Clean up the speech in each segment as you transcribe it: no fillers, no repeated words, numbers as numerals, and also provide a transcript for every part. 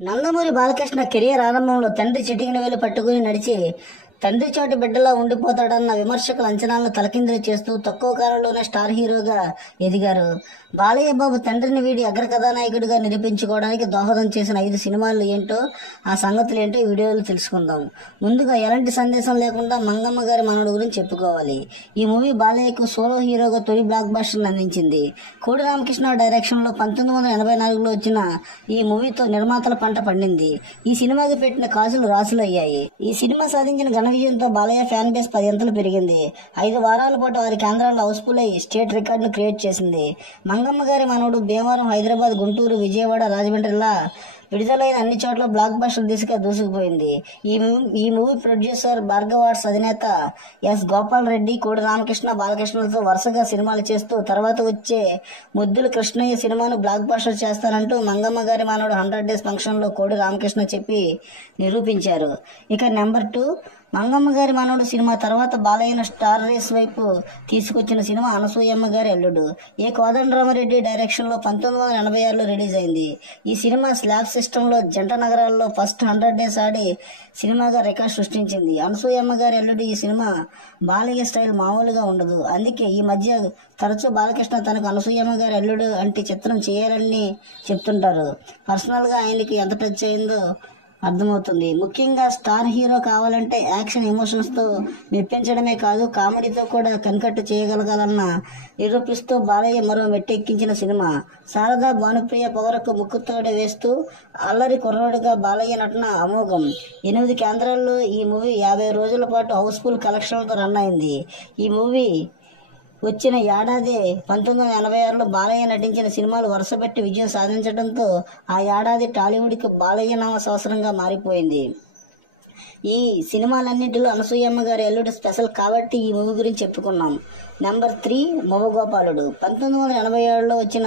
Nandamuri Balakrishna career ఆరంభంలో తండ్రి చిటికిన వేలు పట్టుకుని నడిచి తండ్రి చోటి బిడ్డలా ఉండిపోతాడన్న విమర్శకుల అంచనాలను తలకిందులు చేస్తూ తక్కువ కాలంలోనే స్టార్ హీరోగా ఎదిగారు. బాలయ్య బాబు తండ్రిని వీడి అగ్ర కథానాయకుడిగా నిరూపించుకోవడానికి దోహదం చేసిన 5 సినిమాలు ఏంటో, ఆ సంగతులు ఏంటో ఈ వీడియోలో తెలుసుకుందాం. ముందుగా ఎలాంటి సందేశం లేకుండా మంగమ్మ గారి మనవడు గురించి చెప్పుకోవాలి. ఈ మూవీ బాలయ్యకు సోలో హీరోగా తొలి బ్లాక్ బస్టర్ అందించింది. కోడి రామకృష్ణ డైరెక్షన్ లో 1984లో వచ్చిన ఈ మూవీతో నిర్మాతల పంట పండింది. ఈ సినిమాకి పెట్టిన కాసులు రాసులు అయ్యాయి. ఈ సినిమా సాధించిన ఘన విజయంతో బాలయ్య ఫ్యాన్ బేస్ 10 అంతలు పెరిగింది. 5 వారాల పాటు వారి కేంద్రాల్లో హౌస్ఫుల్ అయి స్టేట్ రికార్డును క్రియేట్ చేసింది. మంగమ్మ గారి మనవడు భీమవరం, హైదరాబాద్, గుంటూరు, విజయవాడ, రాజమండ్రిలా విడుదలైన అన్ని చోట్ల బ్లాక్ బస్టర్ దిశగా దూసుకుపోయింది. ఈ మూవీ ప్రొడ్యూసర్ భార్గవ ఆర్ట్స్ అధినేత ఎస్ గోపాల్ రెడ్డి కోడి రామకృష్ణ, బాలకృష్ణలతో వరుసగా సినిమాలు చేస్తూ తర్వాత వచ్చే ముద్దుల కృష్ణయ్య సినిమాను బ్లాక్ బస్టర్ చేస్తానంటూ మంగమ్మ గారి మనవడు 100 డేస్ ఫంక్షన్ లో కోడి రామకృష్ణ చెప్పి నిరూపించారు. ఇక నెంబర్ 2, మంగమ్మ గారి మనవడు సినిమా తర్వాత బాలయ్యను స్టార్ రేస్ వైపు తీసుకొచ్చిన సినిమా అనసూయమ్మ గారి అల్లుడు. ఏ కోదండరామరెడ్డి డైరెక్షన్ లో 1986లో రిలీజ్ అయింది. ఈ సినిమా స్లాబ్ సిస్టమ్ లో జంట నగరాల్లో ఫస్ట్ 100 డేస్ ఆడి సినిమాగా రికార్డ్ సృష్టించింది. అనసూయమ్మ గారి అల్లుడు ఈ సినిమా బాలయ్య స్టైల్ మామూలుగా ఉండదు. అందుకే ఈ మధ్య తరచూ బాలకృష్ణ తనకు అనసూయమ్మ గారి అల్లుడు అంటే చిత్రం చేయాలని చెప్తుంటారు. పర్సనల్ గా ఆయనకి ఎంత టచ్ అయిందో అర్థమవుతుంది. ముఖ్యంగా స్టార్ హీరో కావాలంటే యాక్షన్, ఎమోషన్స్ తో మెప్పించడమే కాదు, కామెడీతో కూడా కనికట్టు చేయగలగాలన్న నిరూపిస్తూ బాలయ్య మరో మెట్టెక్కించిన సినిమా. శారదా, భానుప్రియ పొగరకు ముక్కుతోడే వేస్తూ అల్లరి కుర్రాడుగా బాలయ్య నటన అమోఘం. 8 కేంద్రాల్లో ఈ మూవీ 50 రోజుల పాటు హౌస్ఫుల్ కలెక్షన్లతో రన్ అయింది. ఈ మూవీ వచ్చిన ఏడాది 1986లో బాలయ్య నటించిన సినిమాలు వరుసపెట్టి విజయం సాధించడంతో ఆ ఏడాది టాలీవుడ్ కి బాలయ్య నామ సంవత్సరంగా మారిపోయింది. ఈ సినిమాలన్నింటిలో అనసూయమ్మ గారి అల్లుడు స్పెషల్ కాబట్టి ఈ మూవీ గురించి చెప్పుకున్నాం. నెంబర్ 3, మొగగోపాలుడు. 1987లో వచ్చిన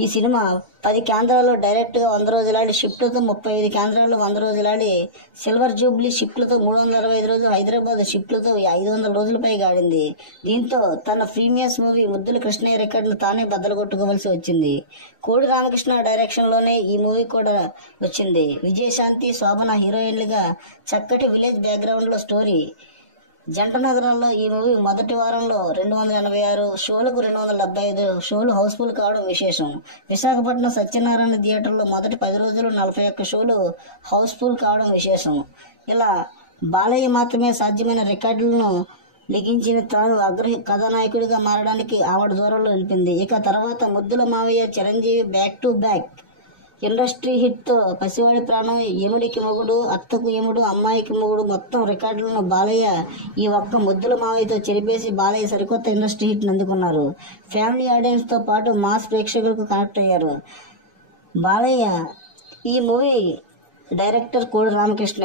ఈ సినిమా 10 కేంద్రాల్లో డైరెక్ట్ గా 100 రోజులాడి, షిఫ్ట్లతో 35 కేంద్రాల్లో 100 రోజులాడి, సిల్వర్ జూబ్లీ షిఫ్ట్లతో 365 రోజులు, హైదరాబాద్ షిఫ్ట్లతో 500 రోజుల పైగా ఆడింది. దీంతో తన ప్రీమియస్ మూవీ ముద్దుల కృష్ణయ్య రికార్డును తానే బద్దలుకొట్టుకోవలసి వచ్చింది. కోడి రామకృష్ణ డైరెక్షన్ లోనే ఈ మూవీ కూడా వచ్చింది. విజయశాంతి, శోభన హీరోయిన్లుగా చక్కటి విలేజ్ బ్యాక్గ్రౌండ్ లో స్టోరీ. జంట నగరాల్లో ఈ మూవీ మొదటి వారంలో 286 షోలకు 275 షోలు హౌస్ఫుల్ కావడం విశేషం. విశాఖపట్నం సత్యనారాయణ థియేటర్లో మొదటి 10 రోజులు 41 షోలు హౌస్ఫుల్ కావడం విశేషం. ఇలా బాలయ్య మాత్రమే సాధ్యమైన రికార్డులను లిఖించిన తాను అగ్ర కథానాయకుడిగా మారడానికి ఆవిడ దూరంలో నిలిపింది. ఇక తర్వాత ముద్దుల మావయ్య, Chiranjeevi back to back industry hit తో పసివాడి ప్రాణం, ఎముడికి మొగుడు, అత్తకు ఎముడు, అమ్మాయికి మొగుడు మొత్తం రికార్డులను బాలయ్య ఈ ఒక్క ముద్దుల మావయ్యతో చెరిపేసి బాలయ్య సరికొత్త ఇండస్ట్రీ హిట్ అందుకున్నారు. ఫ్యామిలీ ఆడియన్స్ తో పాటు మాస్ ప్రేక్షకులకు కనెక్ట్ అయ్యారు. బాలయ్య ఈ మూవీ డైరెక్టర్ కోడి రామకృష్ణ,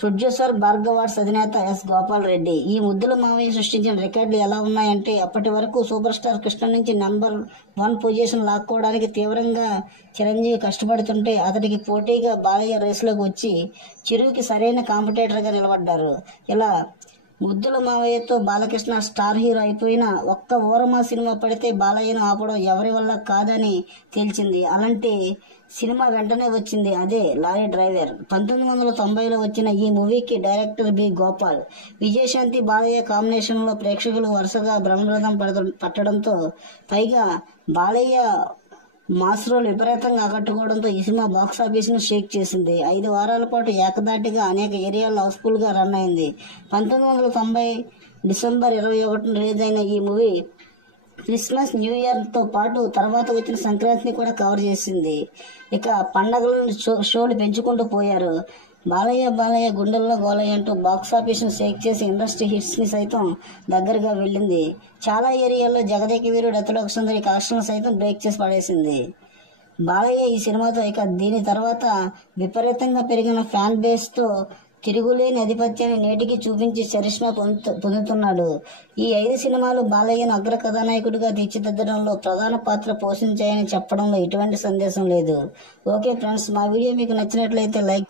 ప్రొడ్యూసర్ భార్గవ ఆర్ట్స్ అధినేత ఎస్ గోపాల్ రెడ్డి. ఈ ముద్దుల మావయ్య సృష్టించిన రికార్డులు ఎలా ఉన్నాయంటే, అప్పటి వరకు సూపర్ స్టార్ కృష్ణ నుంచి నెంబర్ 1 పొజిషన్ లాక్కోవడానికి తీవ్రంగా చిరంజీవి కష్టపడుతుంటే అతడికి పోటీగా బాలయ్య రేసులోకి వచ్చి చిరుకి సరైన కాంపిటేటర్ గా నిలబడ్డారు. ఇలా ముద్దుల మావయ్యతో బాలకృష్ణ స్టార్ హీరో అయిపోయినా ఒక్క ఓరమా సినిమా పడితే బాలయ్యను ఆపడం ఎవరి వల్ల కాదని తేల్చింది. అలాంటి సినిమా వెంటనే వచ్చింది, అదే లారీ డ్రైవర్. 1990లో వచ్చిన ఈ మూవీకి director B Gopal. Vijayashanti, Balayya combination లో ప్రేక్షకులు వరుసగా బ్రహ్మరథం పట్టడంతో, పైగా బాలయ్య మాస్ రోల్ విపరీతంగా ఆకట్టుకోవడంతో ఈ సినిమా బాక్సాఫీస్ ను షేక్ చేసింది. 5 వారాల పాటు ఏకదాటిగా అనేక ఏరియాల్లో హౌస్ఫుల్ గా రన్ అయింది. 1990 డిసెంబర్ 21 రిలీజ్ అయిన ఈ మూవీ క్రిస్మస్, న్యూ ఇయర్ తో పాటు తర్వాత వచ్చిన సంక్రాంతిని కూడా కవర్ చేసింది. ఇక పండగలను షోలు పెంచుకుంటూ పోయారు. బాలయ్య గుండెల్లో గోలయ్య అంటూ బాక్సాఫీస్ ను షేక్ చేసి ఇండస్ట్రీ హిట్స్ ని సైతం దగ్గరగా వెళ్ళింది. చాలా ఏరియాల్లో జగదేక వీరుడు, అతిలోక సుందరి కలెక్షన్లు సైతం బ్రేక్ చేసి పడేసింది బాలయ్య ఈ సినిమాతో. ఇక దీని తర్వాత విపరీతంగా పెరిగిన ఫ్యాన్ బేస్ తో తిరుగులేని ఆధిపత్యాన్ని నేటికి చూపించి చరిష్మా పొందుతున్నాడు. ఈ 5 సినిమాలు బాలయ్యను అగ్ర కథానాయకుడిగా తీర్చిదిద్దడంలో ప్రధాన పాత్ర పోషించాయని చెప్పడంలో ఎటువంటి సందేశం లేదు. ఓకే ఫ్రెండ్స్, మా వీడియో మీకు నచ్చినట్లయితే లైక్